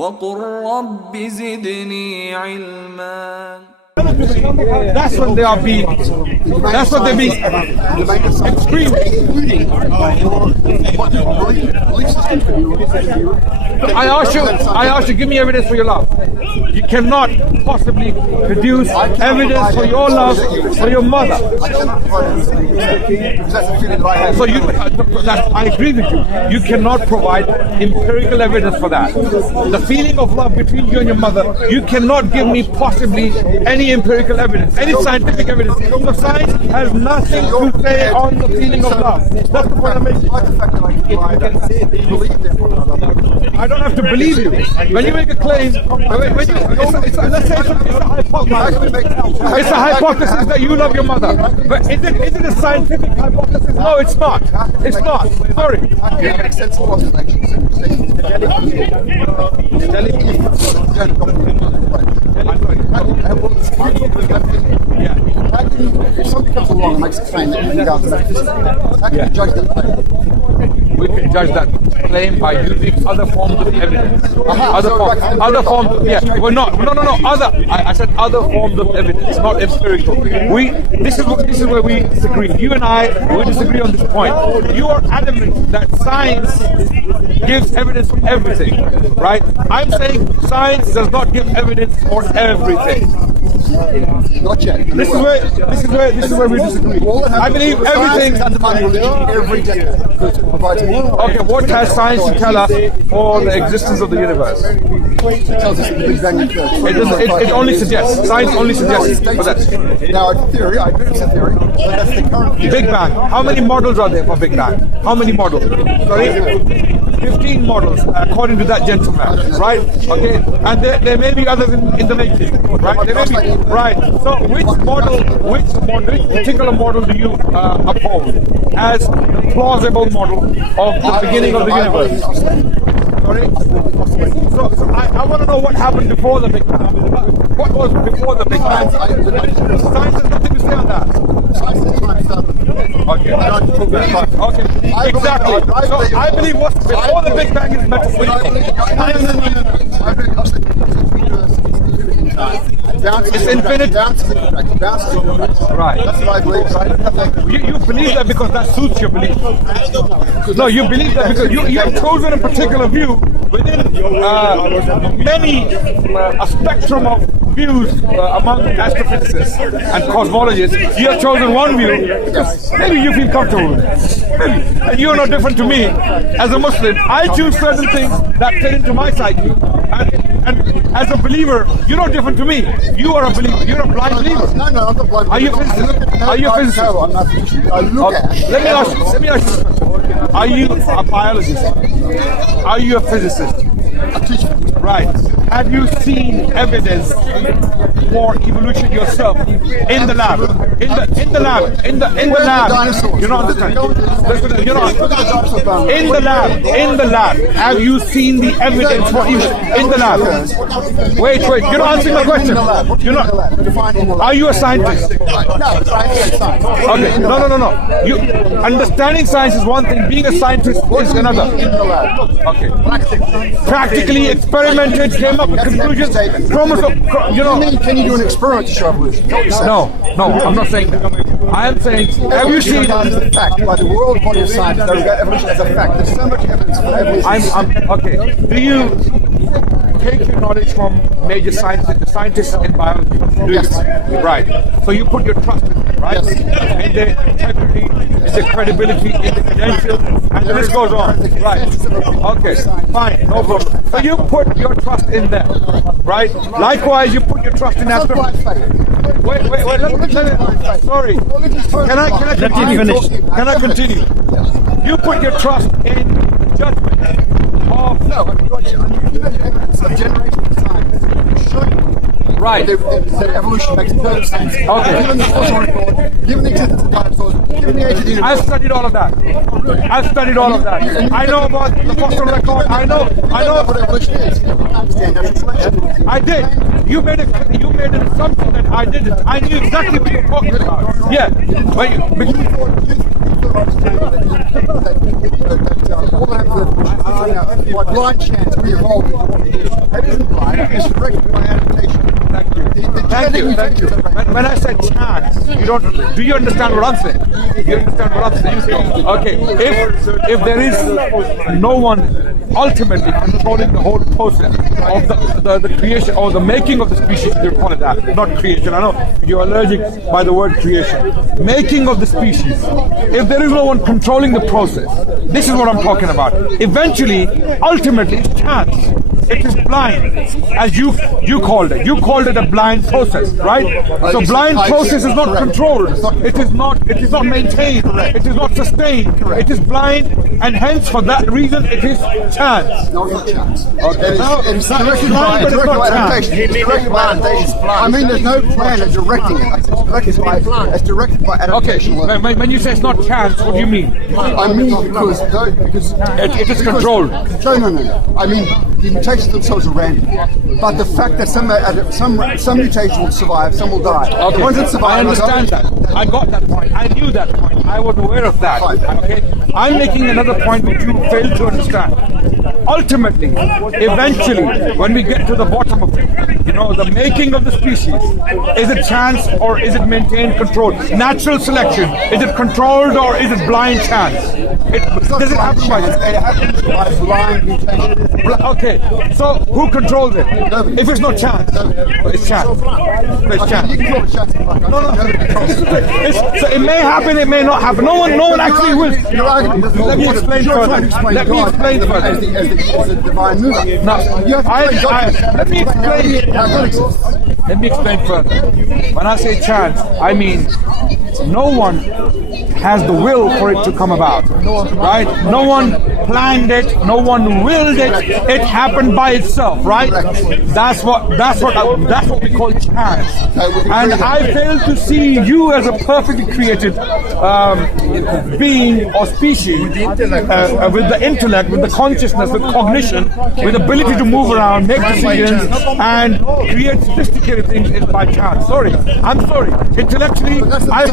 وقل رب زدني علما. That's when they are being. That's what they're being extreme. I asked you, give me evidence for your love. You cannot possibly produce evidence for your love for your mother. So I agree with you. You cannot provide empirical evidence for that. The feeling of love between you and your mother, you cannot give me possibly any empirical evidence, any scientific evidence. So science has nothing to say on the feeling of love. That's the point I'm making. I don't have to believe you. When you make a claim, let's say it's a hypothesis. It's a hypothesis that you love your mother. But is it a scientific hypothesis? No, it's not. It's not. Sorry. If something comes along and makes a claim that you can go to how can you judge that claim? We can judge that claim by using other forms of evidence. Other forms. Yeah. We're not. No. I said other forms of evidence, not empirical. This is where we disagree. You and I, we disagree on this point. You are adamant that science gives evidence for everything, right? I'm saying science does not give evidence for everything. Not yet. This is where we disagree. I believe everything. Every day. Okay, what has science to tell us for the existence of the universe? It tells us that the Big Bang occurred. It only suggests. Science only suggests. But that's now, in theory, I agree it's a theory, but that's the current theory. Big Bang. How many models are there for Big Bang? How many models? Sorry? 15 models, according to that gentleman, right? Okay, and there may be others in the making, right? There may be, right? So, which particular model do you oppose as the plausible model of the beginning of the universe? Sorry? So I want to know what happened before the Big Bang. What was before the Big Bang? Science has nothing to say on that. Okay. Exactly. So I believe what's before the Big Bang is metaphysical. It's infinite. Right. That's what I believe. You believe that because that suits your belief. No, you believe that because you have chosen a particular view within a spectrum of views among astrophysicists and cosmologists. You have chosen one view because maybe you feel comfortable with it. Maybe. And you're not different to me. As a Muslim, I choose certain things that fit into my psyche. And as a believer, you're not different to me. You are a believer. You're a blind believer. No, I'm not blind. Are you a physicist? Are you a physicist? No, I'm not a physicist. I look at it. Let me ask you a question. Are you a biologist? Are you a physicist? I teach. Right. Have you seen evidence for evolution yourself in the lab? In the lab. You don't understand. You know, in the lab. Have you seen the evidence for evolution in the lab? Wait. You're not answering my question. You're not. Are you a scientist? No, science. Okay. No. You understanding science is one thing. Being a scientist is another. In the lab. Okay. Practically experimented, came up with conclusions. Chromosome. Can you do an experiment to show evolution? No, I'm not saying that. I am saying, have you seen? As a fact, by the world body of science, that regard evolution as a fact. There's so much evidence for evolution. Okay. Do you take your knowledge from major scientists in biology? Yes. Right. So you put your trust in them, right? Yes. In their integrity, in their credibility, in the credentials, and the list goes on. Right. Okay. Fine. No problem. So you put your trust in them, right? Likewise, you put your trust in astrophysics. Wait. Let me. Sorry. Can I continue? Can I continue? You put your trust in the judgment of Generation of science. right. The evolution makes perfect sense. Okay. Given the fossil record, given the existence of dinosaurs, given the age of the universe. I've studied all of that. I know about the fossil record. I know. What evolution is. You didn't understand natural selection. I did. You made an assumption that I didn't. I knew exactly what you were talking about. Yeah. By blind chance we evolved into what we do. That isn't blind, it's directed by adaptation. Thank you. Thank you. When I said chance, do you understand what I'm saying? Do you understand what I'm saying? Okay, if there is no one ultimately controlling the whole process of the creation or the making of the species, they call it that, not creation. I know you're allergic by the word creation. Making of the species. If there is no one controlling the process, this is what I'm talking about. Eventually, ultimately, it's chance. It is blind, as you called it. You called it a blind process, right? So blind process is not controlled. It is not maintained. It is not sustained. It is blind, and hence for that reason it is chance. No, it's not chance. It's directed by adaptation. It's directed by adaptation. I mean, there's no plan of directing it. It's directed by adaptation. Okay. When you say it's not chance, what do you mean? I mean because it is controlled. No. I mean, the mutations themselves are random, but the fact that some mutations will survive, some will die. Okay. The ones that survive, I understand that. I got that point. I knew that point. I was aware of that. Okay. I'm making another point which you failed to understand. Ultimately, eventually, when we get to the bottom of it, the making of the species, is it chance or is it maintained control? Natural selection, is it controlled or is it blind chance? Does it happen by chance? It happens by blind mutation. Okay, so who controls it? If it's not chance, it's chance. It's chance. You can call it chance. No. So it may happen, it may not happen. No one actually will. Let me explain further. Let me explain further. As a divine mover. Let me explain further. When I say chance, I mean no one has the will for it to come about, right? No one planned it, no one willed it. It happened by itself, right? That's what we call chance. And I fail to see you as a perfectly created being or species with the intellect, with the consciousness, with cognition, with ability to move around, make decisions, and create sophisticated things by chance. I'm sorry. Intellectually, I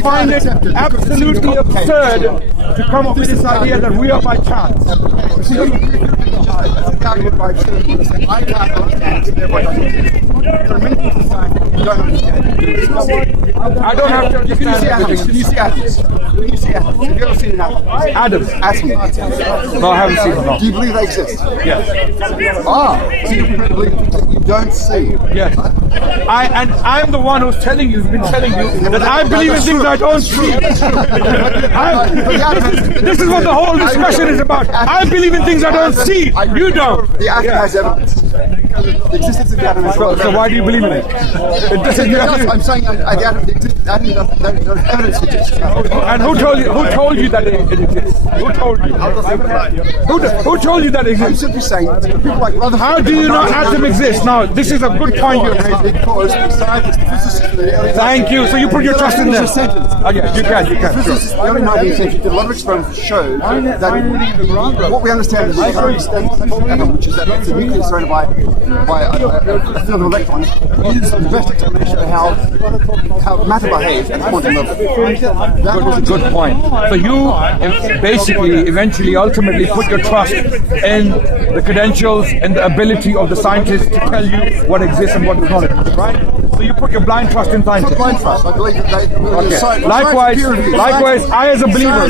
find it absolutely absurd to come up with this idea that we are by chance. I don't have to understand everything. Can you see atoms? Have you ever seen an atom? Atoms. No, I haven't seen them. No. Do you believe they exist? Yes. So you believe you don't see? Yes. I'm the one who's been telling you that I believe in things I don't see. This is what the whole discussion is about. I believe in things I don't see. You don't. The atom has evidence. The existence of the atom has evidence. So why do you believe in it? I'm saying the atom there's evidence it exists. And who told you that it exists? Who told you? Who told you that it exists? I'm simply saying people like Rutherford. How do you know atom exists? Now, this is a good point you're raising. Because scientists, physicists, thank you. So you put your trust in them. Oh, yeah, you can. Physicists in the early 19th century did a lot of experiments that showed that what we understand is the current state of the atom, which is that it's a nucleus surrounded by a field of electrons, is the best explanation of how matter behaves at the quantum level. That was a good point. So you basically, eventually, ultimately put your trust in the credentials and the ability of the scientists to tell you what exists and what does not exist, right? So you put your blind trust in scientists. It's not blind trust. I believe that they... Likewise, I as a believer...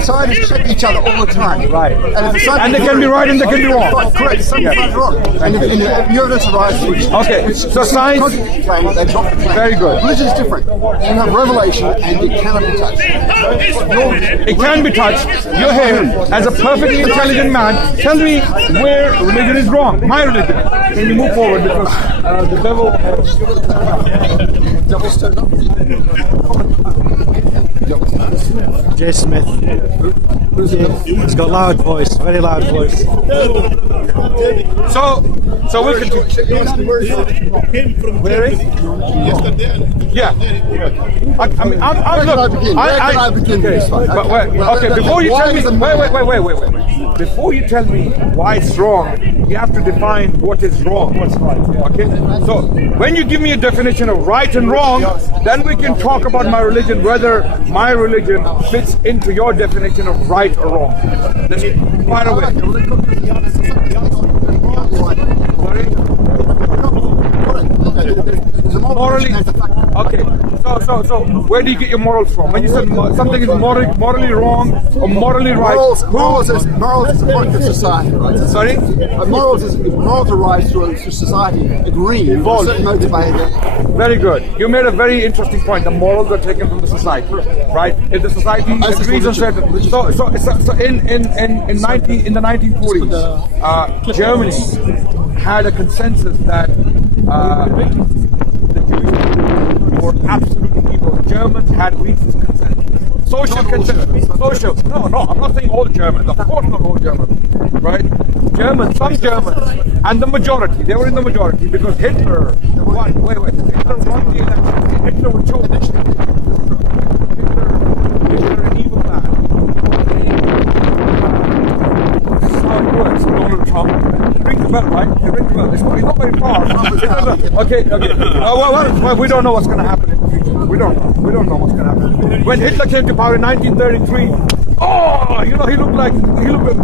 Scientists check each other all the time. Right. And they can be right and they can be wrong. Correct. Sometimes wrong. And if the evidence arises... Okay, so science... Very good. Religion is different. You have revelation and it cannot be touched. It can be touched. You're here as a perfectly intelligent man. Tell me where religion is wrong. My religion. Can you move forward because the devil... Devil's turned up. J. Smith. He's got loud voice, very loud voice. So we'll continue. Where is? Yeah. Where can I begin with this one? Okay, before you tell me, wait. Before you tell me why it's wrong, you have to define what is wrong. What's right? Okay. So when you give me a definition of right and wrong, then we can talk about my religion, whether my religion fits into your definition of right or wrong. Let's fire away. Morally, okay. So where do you get your morals from? When you said something is morally wrong or morally right, morals is a product of society, right? Sorry? Morals arise through society agreeing with a certain mode of behavior. Very good. You made a very interesting point. The morals are taken from the society, right? If the society agrees on certain, so in the 1940s, Germany had a consensus that the Jewish were absolutely evil. Germans had reached this consensus. Social consensus. Social. No, I'm not saying all Germans. Of course not all Germans, right? Germans, some Germans, and the majority. They were in the majority because Hitler won. Hitler won the election. Hitler was chosen. Hitler, an evil man. This is how it works. Donald Trump. Ring the bell, right? Ring the bell. He's not very far. Okay. Well, we don't know what's going to happen in the future. We don't know what's going to happen. When Hitler came to power in 1933, he looked like a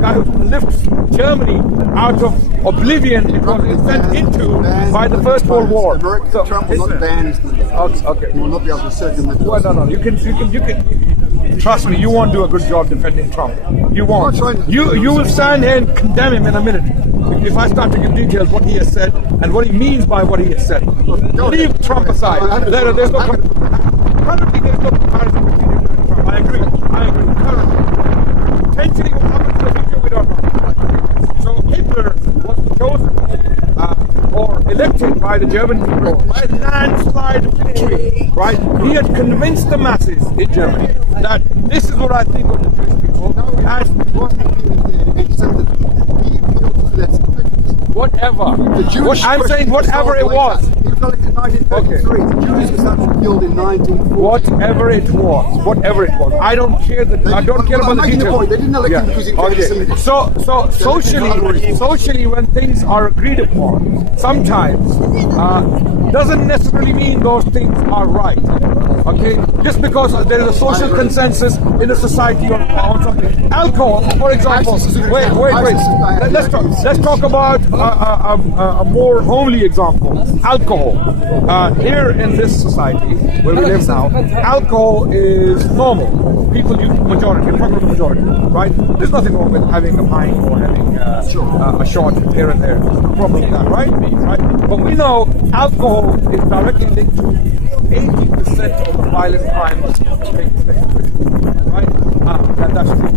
guy who lifts Germany out of oblivion because it went into by the First World War. Trump will not ban. Okay. He will not be able to circumvent. Well, no. You can. Trust me, you won't do a good job defending Trump. You won't. You will stand here and condemn him in a minute. If I start to give details what he has said and what he means by what he has said. Leave Trump aside. There's no currently there's no comparison between Hitler and Trump. I agree. Currently. Potentially what happens in the future, we don't know. So Hitler was chosen or elected by the German people by a landslide victory, right? He had convinced the masses in Germany that this is what I think of the Jewish people. Whatever. I'm saying whatever it was. He was elected in 1933. The Jews were killed in 1940. Whatever it was. I don't care about the details. They didn't elect him because he was anti-Semitic. So socially, when things are agreed upon, sometimes doesn't necessarily mean those things are right. Okay, just because there is a social consensus in a society on something. Alcohol, for example. Wait. Let's talk about a more homely example. Alcohol. Here in this society where we live now, alcohol is normal. People use majority, the majority, right? There's nothing wrong with having a pint or having a shot here and there. No problem with that, right? But we know alcohol is directly linked to 80% of the violent crimes taking place, right? That's true.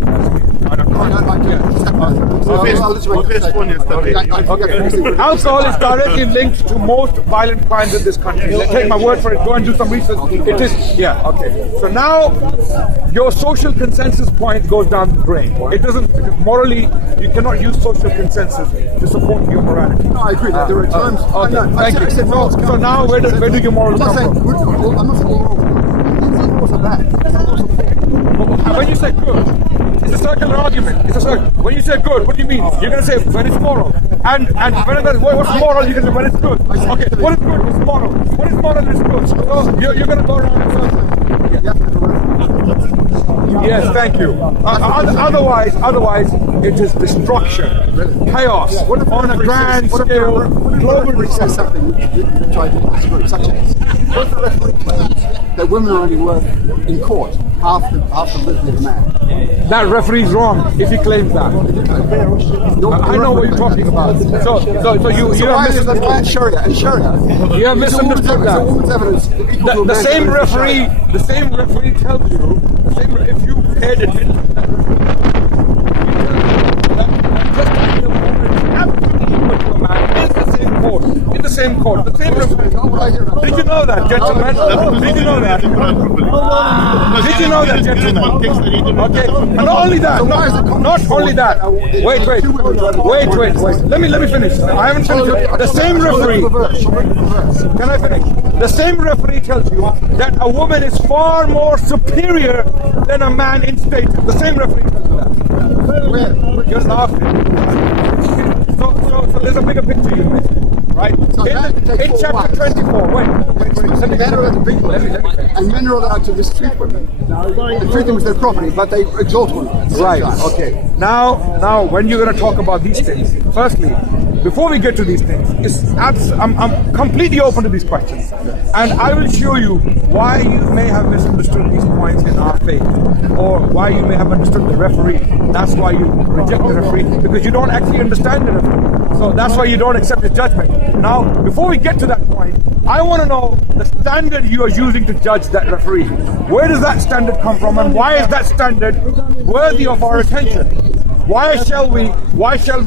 Alcohol is directly linked to most violent crimes in this country. Take my word for it. Go and do some research. It is, okay. So now your social consensus point goes down the drain. It doesn't, because morally, you cannot use social consensus to support your morality. No, I agree that there are times. Thank you. So now where do your morals come from? I'm not saying morals are bad. When you say good, it's a circular argument. It's a circle. When you say good, what do you mean? You're going to say when it's moral. And what's moral, you're going to say when it's good. Okay, what is good is moral. What is moral is good. So you're going to go around in circles. Yes, thank you. Otherwise, it is destruction, chaos, on a grand scale. Global says something we try to disagree, such as what the referee claims that women are only worth in court half the living of a man. That referee's wrong if he claims that. I know what you're talking about. So you have misunderstood. Sharia. You have misunderstood that. The same referee tells you. If you paid attention to that referee, just like a woman is absolutely equal to a man in the same court. The same referee. Did you know that, gentlemen? Did you know that? Did you know that, gentlemen? Okay. And not only that. Wait. Let me finish. I haven't finished. The same referee. Can I finish? The same referee tells you that a woman is far more superior than a man in status. The same referee tells you that. You're laughing. So So there's a bigger picture you missed, right? So In chapter 24, wait. So men are allowed to beat women, and men are allowed to mistreat women. And treat them as their property, but they exalt women. Right. Okay. Now, when you're going to talk about these things, firstly, before we get to these things, I'm completely open to these questions, and I will show you why you may have misunderstood these points in our faith, or why you may have understood the referee. That's why you reject the referee, because you don't actually understand the referee. So that's why you don't accept his judgment. Now, before we get to that point, I want to know the standard you are using to judge that referee. Where does that standard come from, and why is that standard worthy of our attention? Why shall we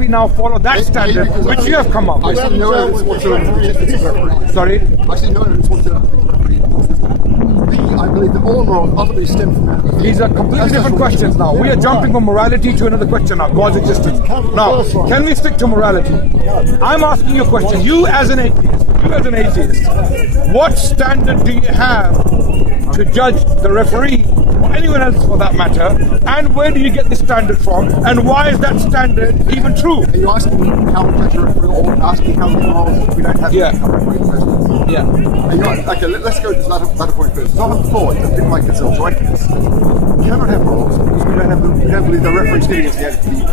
now follow that standard which you have come up with? I see no evidence whatsoever. Sorry? I see no evidence whatsoever. I believe that all morals ultimately stem from that. These are completely different questions now. We are jumping from morality to another question now, God's existence. Now, can we stick to morality? I'm asking you a question. You as an atheist, what standard do you have to judge the referee, or anyone else for that matter, and where do you get the standard from, and why is that standard even true? Are you asking me how we judge a referee, or asking how we morals we don't have referee? Yeah. Okay, let's go to the latter point first. It's often thought that people like themselves, right? We cannot have morals because we don't believe the referee's giving us the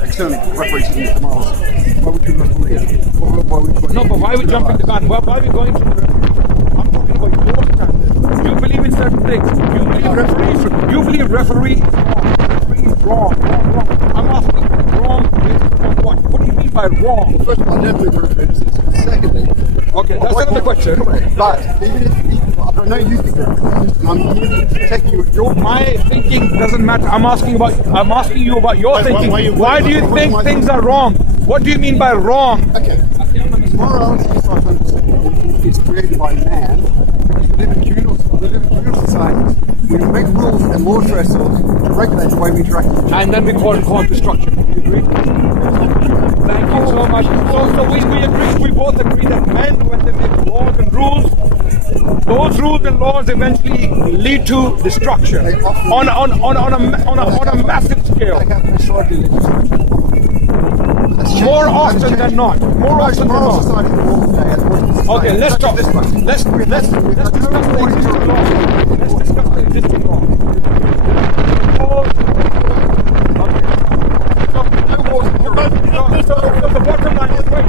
external referee's giving us the morals. Why would you not believe? No, but why are we jumping the gun? Why are we going to the referee? I'm talking about your standard. You believe in certain things. You believe referee is wrong. I'm asking wrong based on what? What do you mean by wrong? First of all, I don't believe the referee exists. Secondly, okay, that's another question. But even I don't know you think the referee exists. I'm taking you with your. My thinking doesn't matter. I'm asking you about your thinking. Why do you think things are wrong? What do you mean by wrong? Okay. Morality, as far as I understand, is created by man. We live in communal societies. We make rules and laws for ourselves to regulate the way we interact with each other. And then we call it destruction. You agree? Thank you so much. So we agree. We both agree that men, when they make laws and rules, those rules and laws eventually lead to destruction on a massive scale. They have historically led to destruction. More often than not. More often than not. Okay, let's talk this one. Let's discuss the existing law. Let's discuss the existing law. So the bottom line is, wait,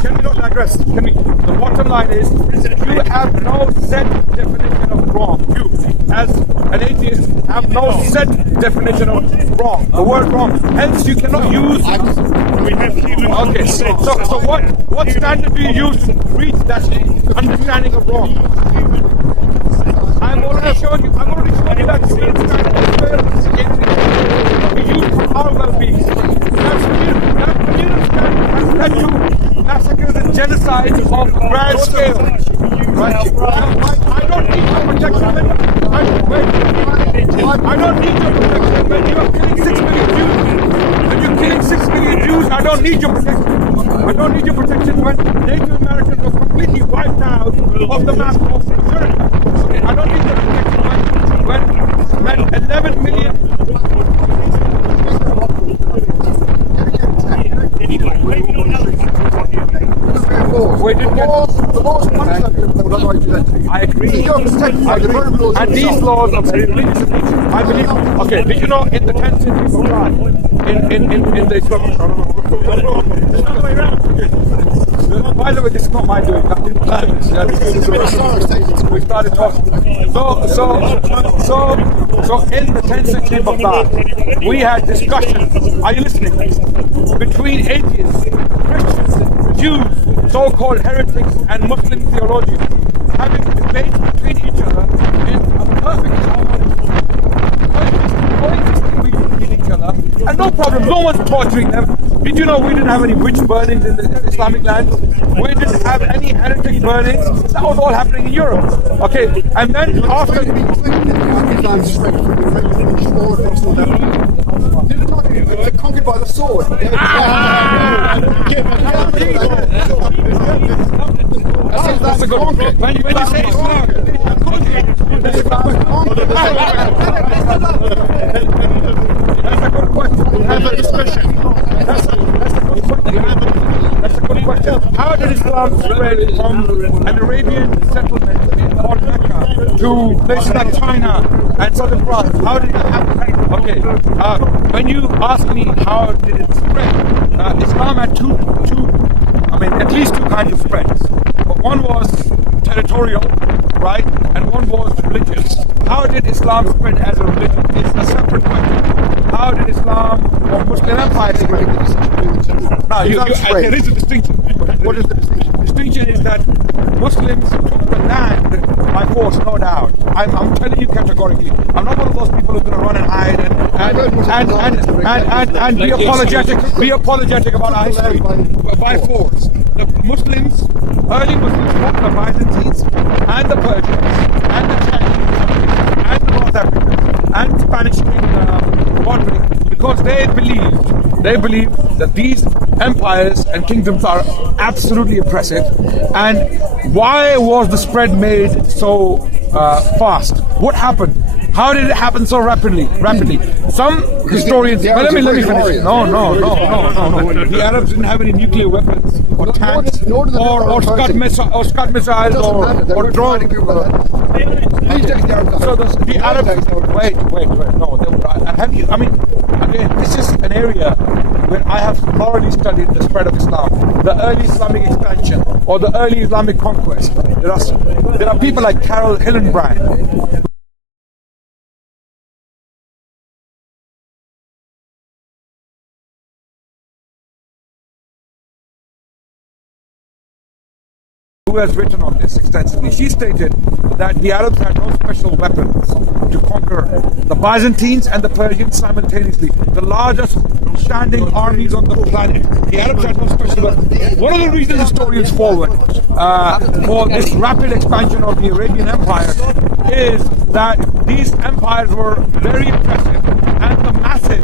can we not digress? The bottom line is, you have no set definition of wrong. You, as an atheist, have no set definition of wrong. The word wrong. Hence, you cannot use. Okay, so what standard do you use to reach that understanding of wrong? I've already shown you that same standard we use for our well-being. That communal standard has led to massacres and genocides of grand scale. Right? I don't need your protection I don't need your protection when you are killing 6 million Jews. When you're killing 6 million Jews, I don't need your protection. I don't need your protection when Native Americans were completely wiped out of the map of America. I don't need your protection when 11 million. I agree. And these laws are very religious in nature. I believe. Okay, did you know in the 10th century of God, in the Islamic by the way, this is not my doing. We started talking. So in the 10th century of Baghdad, we had discussions. Are you listening? Between atheists, Christians, Jews, so-called heretics, and Muslim theologians, having debates between each other in a perfect harmony, coexisting with each other, and no problem. No one's torturing them. Did you know we didn't have any witch burnings in the Islamic land? We didn't have any heretic burnings. That was all happening in Europe. Okay, and then after. They're conquered by the sword. That's a good one. When you say Islam, that's a good question. Have a discussion. That's a good question. Islam spread from an Arabian settlement called Mecca to places like China and southern France? How did it happen? Okay, when you ask me how did it spread, Islam had at least two kinds of spreads. But one was territorial, right, and one was religious. How did Islam spread as a religion? It's a separate question. How did Islam or Muslim empire spread? Now, there is a distinction. What is the distinction? The distinction is that Muslims took the land by force, no doubt. I'm telling you categorically. I'm not one of those people who's going to run and hide and be apologetic about our history by force. The Muslims, early Muslims, fought the Byzantines and the Persians and the Chinese and the North Africans and Spanish King because they believed that these empires and kingdoms are absolutely oppressive. And why was the spread made so fast? What happened? How did it happen so rapidly? Some historians. Let me finish. No. The Arabs didn't have any nuclear weapons or tanks or Scud missiles or drones. So the Arabs. Wait. No, again, this is an area where I have thoroughly studied the spread of Islam, the early Islamic expansion or the early Islamic conquest. There are people like Carol Hillenbrand. Who has written on this extensively. She stated that the Arabs had no special weapons to conquer the Byzantines and the Persians simultaneously, the largest standing armies on the planet. The Arabs had no special weapons. One of the reasons historians forward for this rapid expansion of the Arabian Empire is that these empires were very oppressive, and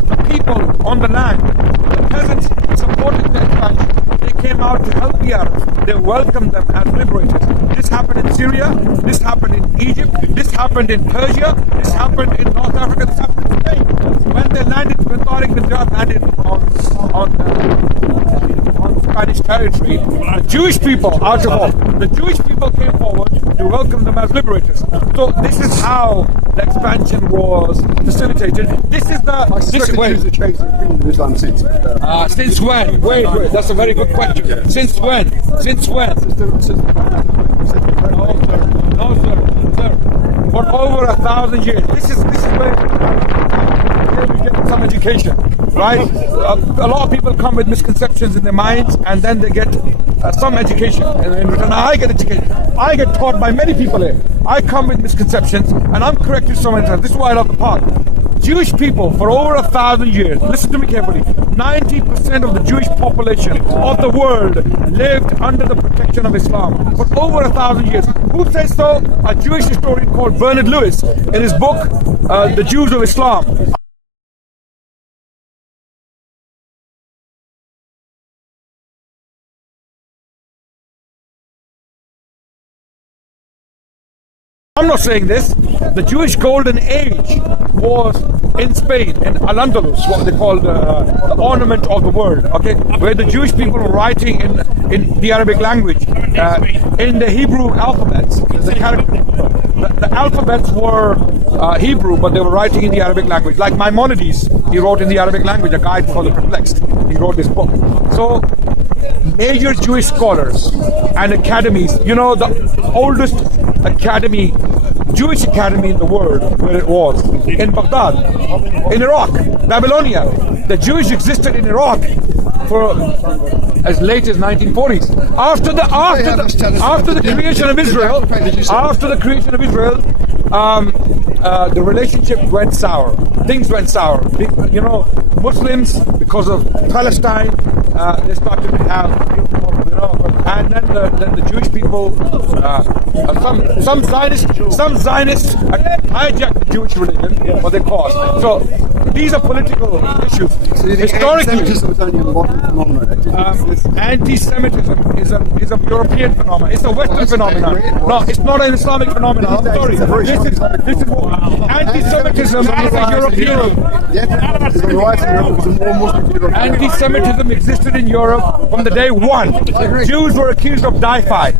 the people on the land, the peasants supported the expansion. They came out to help the Arabs. They welcomed them as liberators. This happened in Syria, this happened in Egypt, this happened in Persia, this happened in North Africa, this happened in Spain. When Tariq bin Ziyad landed on Spanish territory, the Jewish people, the Jewish people came forward to welcome them as liberators. So this is how the expansion was facilitated. This is the Islam since when? Wait, that's a very good question. Since when? No, sir. For over 1,000 years. This is where we get some education, right? A lot of people come with misconceptions in their minds, and then they get some education. And in return, I get education. I get taught by many people here. I come with misconceptions, and I'm corrected so many times. This is why I love the park. Jewish people for over 1,000 years, listen to me carefully, 90% of the Jewish population of the world lived under the protection of Islam for over 1,000 years. Who says so? A Jewish historian called Bernard Lewis in his book, The Jews of Islam. I'm not saying this. The Jewish golden age was in Spain, in Al-Andalus, what they call the ornament of the world, okay, where the Jewish people were writing in the Arabic language, in the Hebrew alphabets. The alphabets were Hebrew, but they were writing in the Arabic language. Like Maimonides, he wrote in the Arabic language, a guide for the perplexed. He wrote this book. So, major Jewish scholars and academies, the oldest academy, Jewish academy in the world, where it was, in Baghdad, in Iraq, Babylonia. The Jews existed in Iraq for as late as 1940s. After the creation of Israel, the relationship went sour. Things went sour. Muslims, because of Palestine, they started to have, and then the Jewish people, some Zionists hijacked the Jewish religion for their cause. So these are political issues. Historically, anti-Semitism is a European phenomenon. It's a Western phenomenon. No, it's not an Islamic phenomenon. I'm sorry. This is what anti-Semitism is a European. Anti-Semitism existed in Europe from the day one. Jews were accused of dicide,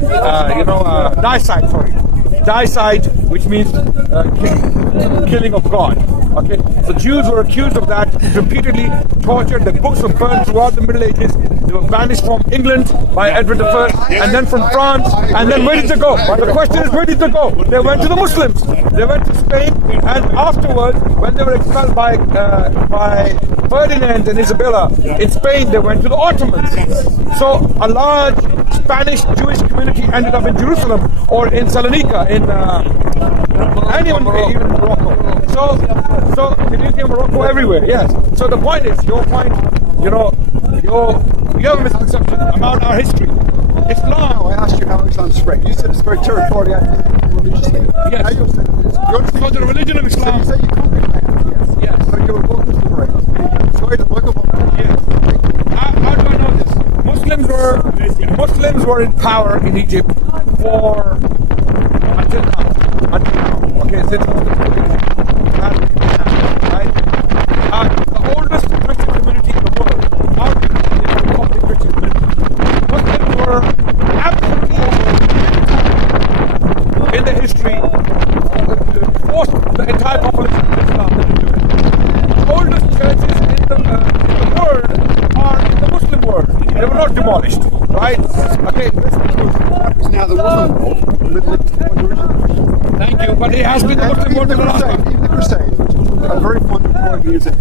which means killing of God. Okay, so Jews were accused of that, repeatedly tortured. The books were burned throughout the Middle Ages. They were banished from England by Edward I, and then from France, and then where did they go? The question is, where did they go? They went to the Muslims. They went to Spain, and afterwards, when they were expelled by Ferdinand and Isabella in Spain, they went to the Ottomans. So a large Spanish Jewish community ended up in Jerusalem or in Salonika, and even Morocco. So Tunisia, Morocco, everywhere. Yes. So the point is, your point, you have a misconception about our history. Islam. I asked you how Islam spread. You said it spread territorially and religiously. Yes. Now you're saying So the religion of Islam. So you say you conquered lands. Yes. Yes. So you were Muslims liberated. Destroyed the local population. Yes. How do I know this? Muslims were in power in Egypt for until now. Okay, since right? The oldest Christian community in the world, arguably the Coptic Christian community. Muslims were absolutely in the history forced the entire population of Islam to do it. The oldest churches in the world are in the Muslim world. They were not demolished, right? Okay, It's now the Muslim world. Thank you, but it has been the Muslim world for the last time. Even the Crusades, which are very fond of calling music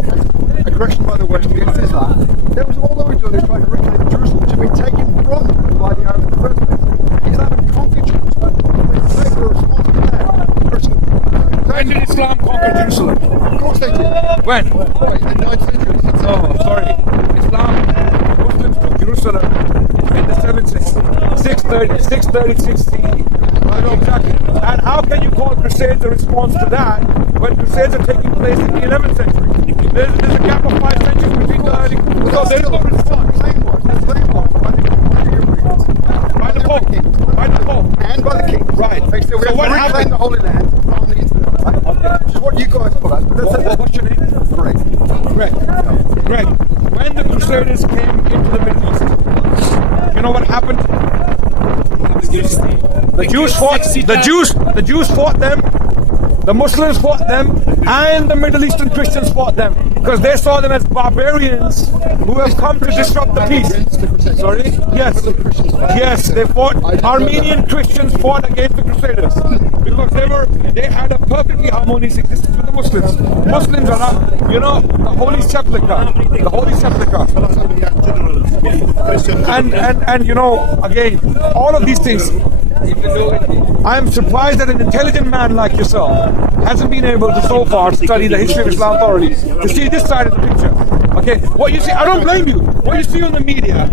aggression by the West against Islam, that was all they were doing is trying to reclaim Jerusalem, which had been taken from them by the Arabs in the first place. Islam had conquered Jerusalem. They were responsible for that. When did Islam conquer Jerusalem? Of course they did. When? In the 9th century. Oh, sorry. Islam, Muslims took Jerusalem in the 7th century, 636 CE. Exactly. And how can you call Crusades a response to that when Crusades are taking place in the 11th century? There's a gap of 5 centuries between the early. So there's no response. By the Pope. By the Pope. And by the king. Right. So we So what reclaim happened? the Holy Land from the Israelites. Right? Okay. Which is what you guys call us. But that's What's your name? great. Greg. When the Crusaders came into the Middle East, you know what happened? The Jews fought them, the Muslims fought them, and the Middle Eastern Christians fought them because they saw them as barbarians who have come to disrupt the peace. Sorry? Yes, they fought. Armenian Christians fought against the Crusaders because they had a perfectly harmonious existence with the Muslims. Muslims are not, the Holy Sepulchre. The Holy Sepulchre. And again, all of these things. I'm surprised that an intelligent man like yourself hasn't been able to so far study the history of Islam thoroughly to see this side of the picture. Okay, what you see, I don't blame you. What you see on the media,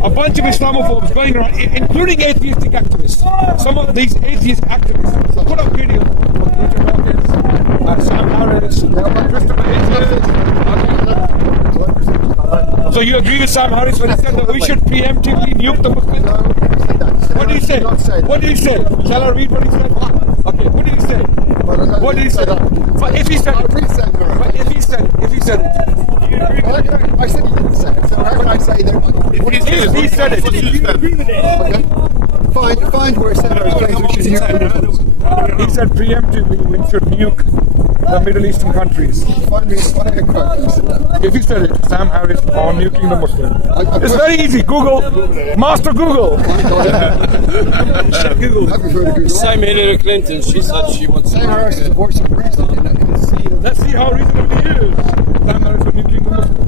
a bunch of Islamophobes going around, including atheistic activists. Some of these atheist activists put up videos of Richard Dawkins, Sam Harris, Christopher. So you agree with Sam Harris when he said that we should preemptively nuke the Muslims? What did he say? What did he say? Shall I read what he said? Okay, what did he say? What did he say? But if he said it, if he said it. I said he didn't say it, so how can I say that? If he said it. Okay. Find where Sam Harris claims we should nuke the Muslims. He said preemptively we should nuke the Middle Eastern countries. Find me a quote who said that. If he said it, Sam Harris on nuking the Muslims. It's very easy. Google, Master Google. Google. I prefer to Google. Same Hillary Clinton. She said she wants. Sam Harris is the voice of reason in the sea of. Let's see how reasonable he is. Sam Harris on nuking the Muslims.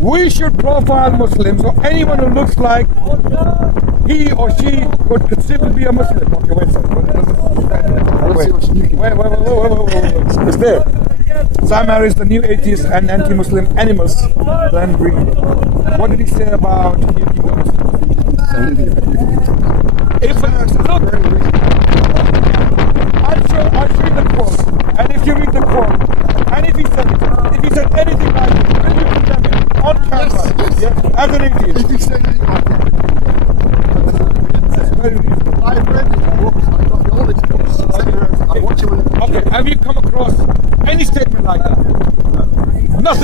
We should profile Muslims or anyone who looks like he or she could consider to be a Muslim. Okay, wait a second. Wait. It's there. Sam Harris, the new atheist and anti-Muslim animus, Glenn Green. What did he say about nuking the Muslims? I'll show you the quote. And if you read the quote, and if he said anything like it, will you condemn him on camera? Yes. As an atheist. If you say anything like that, Very reasonable. I've read his books, I got the oldest books.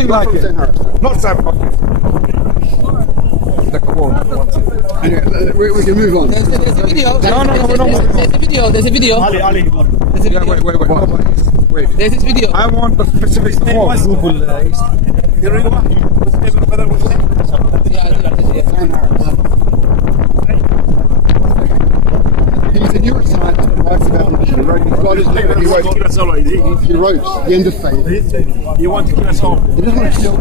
nothing like it. Not Sam. Okay. The quote. Anyway, we can move on. There's a video. No, we're not moving on. There's a video. There's a video. Ali, There's a Yeah, video. wait. No, but wait. There's this video. I want the specific quote. Google He's a New York scientist who writes about religion. He wrote The End of Faith. You want to kill us all? He doesn't want to kill.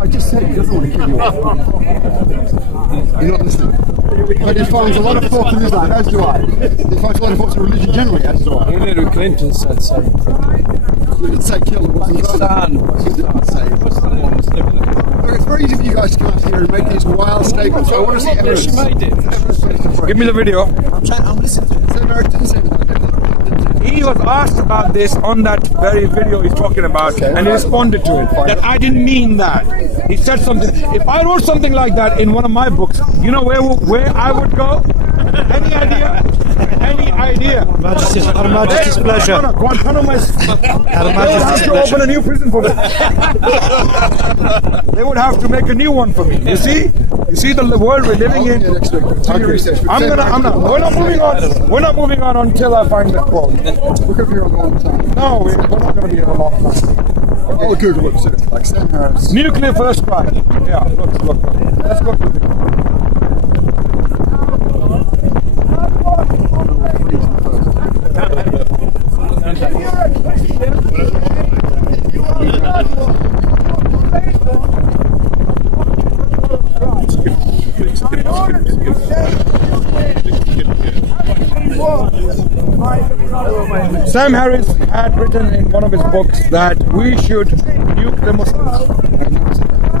I just said he doesn't want to kill you all. You're not listening. But he finds a lot of fault in Islam, as do I. He finds a lot of fault in religion generally, as do I. Hillary Clinton said something. He didn't say kill, it wasn't Look, it's very easy for you guys to come out here and make these wild statements. I want to see evidence. She made it. Give me the video. I'm listening to it. So America didn't say that. He was asked about this on that very video he's talking about, and he responded to it. That I didn't mean that. He said something. If I wrote something like that in one of my books, you know where I would go? Any idea? Any idea? Her Majesty's pleasure. Guantanamo. They would have to open a new prison for me. They would have to make a new one for me. You see? You see the world we're living in? We're not moving on. We're not moving on until I find the quote. We're going to be here a long time. No, we're not going to be here a long time. I'll Google it, so it's like Sam Harris. Nuclear first strike. Yeah, look. Let's go to the Sam Harris had written in one of his books that we should nuke the Muslims.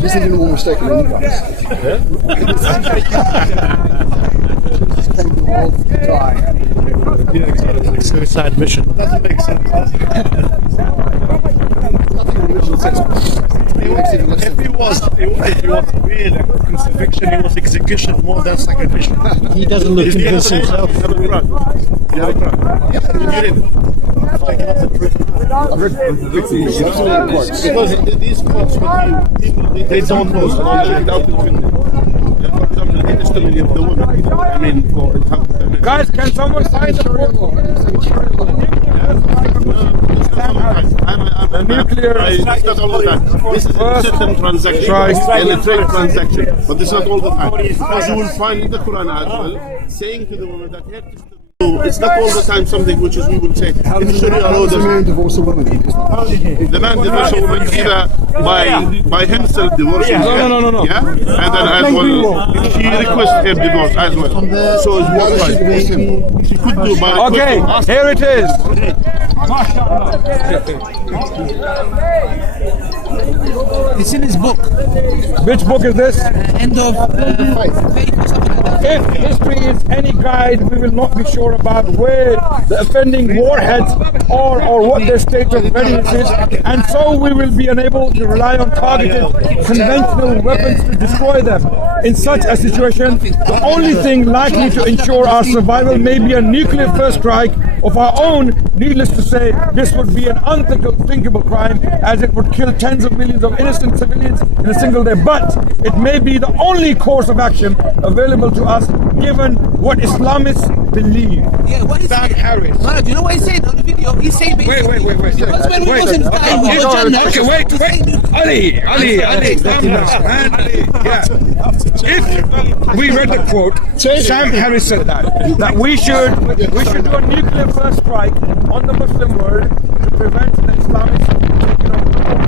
This isn't all mistaken in you guys. suicide mission. Doesn't make sense. If he was real crucifixion, he was execution more than sacrificial. He doesn't look convinced himself. Because these quotes they don't know. For example, the history of the women. I mean, for guys, can someone find the quote? Nuclear. It's not all the time. This is a certain transaction, a trade transaction, but this is not all the time. Because you will find in the Quran as well, saying to the woman that you have to. It's not all the time something which is we will say. In Sharia law, The man divorce a woman. the man divorces a woman either by himself divorcing her, No. yeah, and then as well she requests her divorce as well. So it's both right. She could do by Okay, here it is. It's in his book. Which book is this? End of faith or something like that. If history is any guide, we will not be sure about where the offending warheads are or what their state of readiness is, and so we will be unable to rely on targeted conventional weapons to destroy them. In such a situation, the only thing likely to ensure our survival may be a nuclear first strike of our own. Needless to say, this would be an unthinkable crime, as it would kill tens of millions of innocent civilians in a single day. But it may be the only course of action available to us, given what Islamists believe. Yeah, what is Sam Harris. Man, do you know what he's saying on the video? He's saying basically, Wait. because when we Muslims die, we go Jannah. Okay, wait. Ali, calm down, man. Ali, yeah. If we read the quote, Sam Harris said that we should do a nuclear first strike on the Muslim world to prevent the Islamists from taking over the world.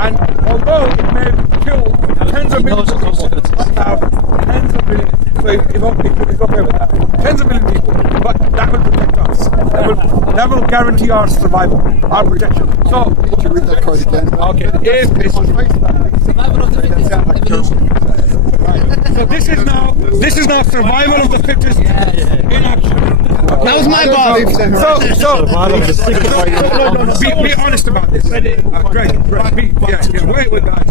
And although it may kill tens of millions of people, tens of millions. So it's okay with that. Tens of million people, but that will protect us. That will guarantee our survival, our protection. So, Did you read that quote again? okay, if it's Survival of the fittest, evolution. right. So this is now survival of the fittest in action. That was my ball. Be honest about this. Greg, wait, guys.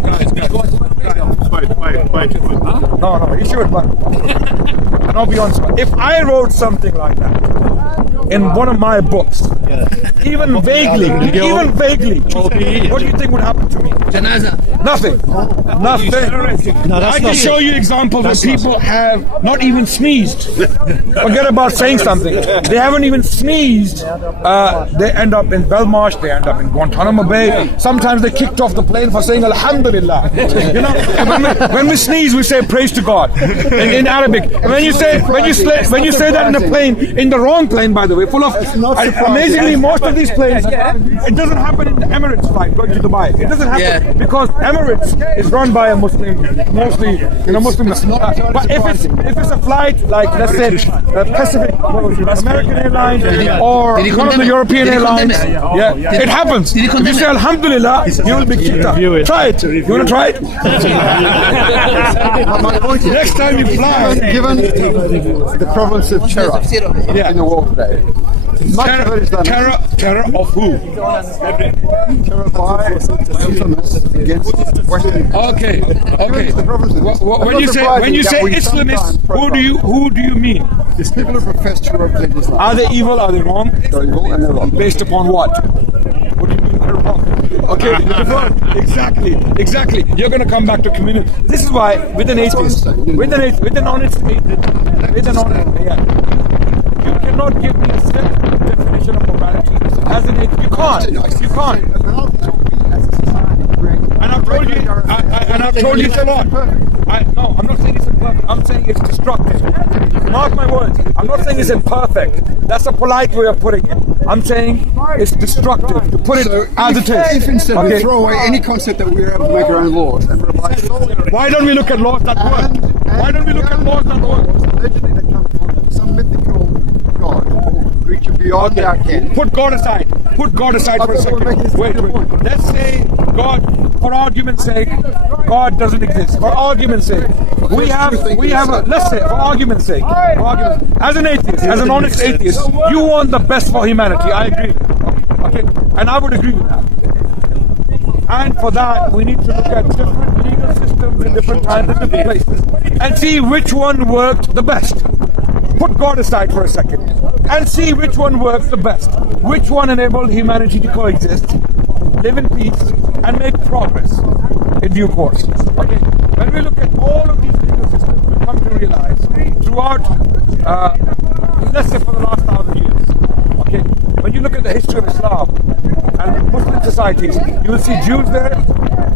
No, you should, but and I'll be honest. If I wrote something like that in one of my books, even vaguely, what do you think would happen to me? Nothing. I can show you examples where people have not even sneezed. Forget about saying something. They haven't even sneezed. They end up in Belmarsh. They end up in Guantanamo Bay. Sometimes they're kicked off the plane for saying Alhamdulillah. You know, when we sneeze, we say praise to God in Arabic. When you say that in a plane, in the wrong plane, by the way, full of amazingly most of these planes, it doesn't happen in the Emirates flight going to Dubai. It doesn't happen because Emirates is run by a Muslim, mostly Muslim. But if it's a flight like, let's say, Pacific, American Airlines or one of the European airlines, it happens. If you say Alhamdulillah, you will be kicked out. Try it. You want to try it? My point is, Next time you fly, given the prevalence of terror in the world today, much of it is done terror of who? terror by Islamists against Western. Okay. When you say Islamists, who do you mean? It's people who profess to represent Islam. Are they evil? Are they wrong? They're evil and they're wrong. Based upon what? What do you mean they're wrong? Okay, exactly. You're going to come back to community. This is why, with an atheist, with an honest atheist, you cannot give me a set definition of morality as an atheist. You can't. And I've told you it's a lot. No, I'm not saying it's imperfect. I'm saying it's destructive. Mark my words. I'm not saying it's imperfect. That's a polite way of putting it. I'm saying it's destructive to put it as it is. If instead we throw away any concept that we're able to make our own laws and rely solely on Why don't we look at laws that work? Why don't we look at laws that work? allegedly that come from some mythical god or creature beyond our ken. Put God aside. Put God aside for a second. Wait. Let's say God, for argument's sake, God doesn't exist. For argument's sake, we have let's say, for argument's sake, as an atheist, as an honest atheist, you want the best for humanity. I agree. Okay, and I would agree with that. And for that, we need to look at different legal systems in different times and different places and see which one worked the best. Put God aside for a second and see which one works the best. Which one enabled humanity to coexist, live in peace, and make progress in due course. Okay. When we look at all of these legal systems, we come to realize throughout, let's say for the last 1,000 years, okay, when you look at the history of Islam and Muslim societies, you will see Jews there,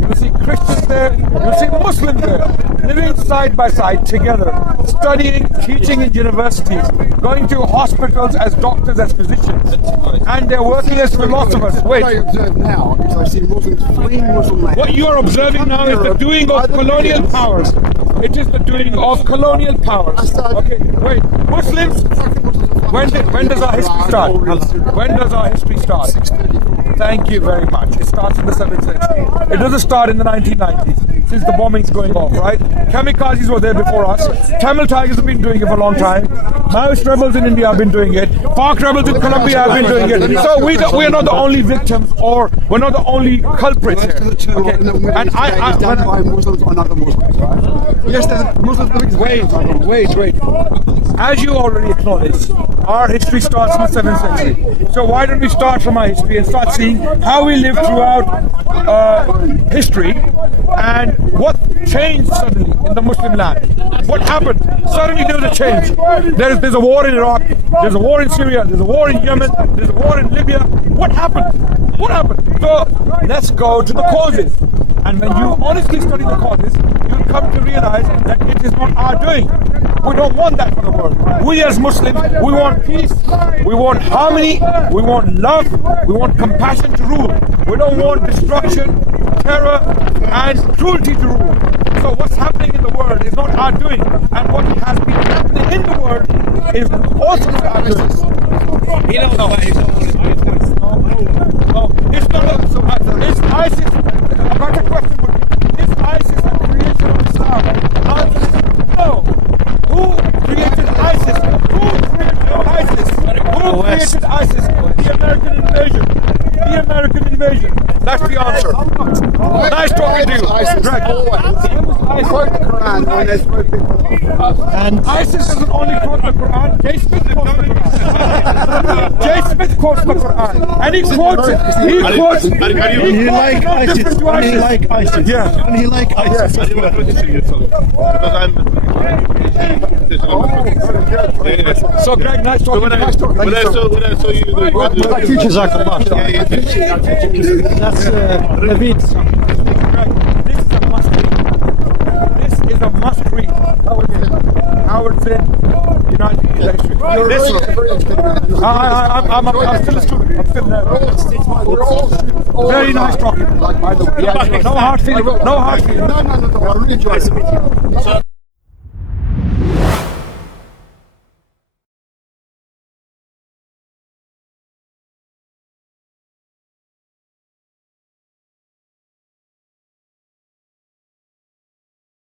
you will see Christians there, you will see Muslims there, living side by side together, studying, teaching in universities, going to hospitals as doctors, as physicians, and they're working as philosophers. What I observe now is I see Muslims fleeing Muslim land. What you are observing now is the doing of colonial powers. It is the doing of colonial powers. Okay, wait. Muslims, when does our history start? When does our history start? Thank you very much. It starts in the 7th century. It doesn't start in the 1990s, since the bombings going off, right? Kamikazes were there before us. Tamil Tigers have been doing it for a long time. Maoist rebels in India have been doing it. FARC rebels in Colombia have been doing it. So we are not the only victims, or we're not the only culprits here. Okay. And it's done by Muslims on other Muslims, right? Yes, there's Muslims. Wait. As you already acknowledged, our history starts in the 7th century. So why don't we start from our history and start seeing how we lived throughout history and what changed suddenly in the Muslim land? What happened? Suddenly there was a change. There's a war in Iraq, there's a war in Syria, there's a war in Yemen, there's a war in Libya. What happened? So let's go to the causes. And when you honestly study the causes, you'll come to realize that it is not our doing. We don't want that for the world. We as Muslims, we want peace, we want harmony, we want love, we want compassion to rule. We don't want destruction, terror, and cruelty to rule. So what's happening in the world is not our doing. And what has been happening in the world is also not our doing. He don't know what he's doing. No, it's not. It's ISIS. A better question would be, is ISIS a creation of Islam? The answer is no. and they throw people off. And ISIS doesn't only quote the Quran. Jay Smith quotes the Quran. Jay Smith quotes the Quran, and he quotes it. He quotes. you like ISIS. Different to And you ISIS. like ISIS. Yeah. And you like ISIS. Are you protecting yourself? Because I'm. So Greg, nice talking to you. When I saw you, the Jazakallah. That's Naveed. This is a must read. This is a must read. Howard Zinn, United History. I'm still a student. I'm still there. Very nice talking. By the way. No hard feeling. No hard feeling. No, I really enjoyed it.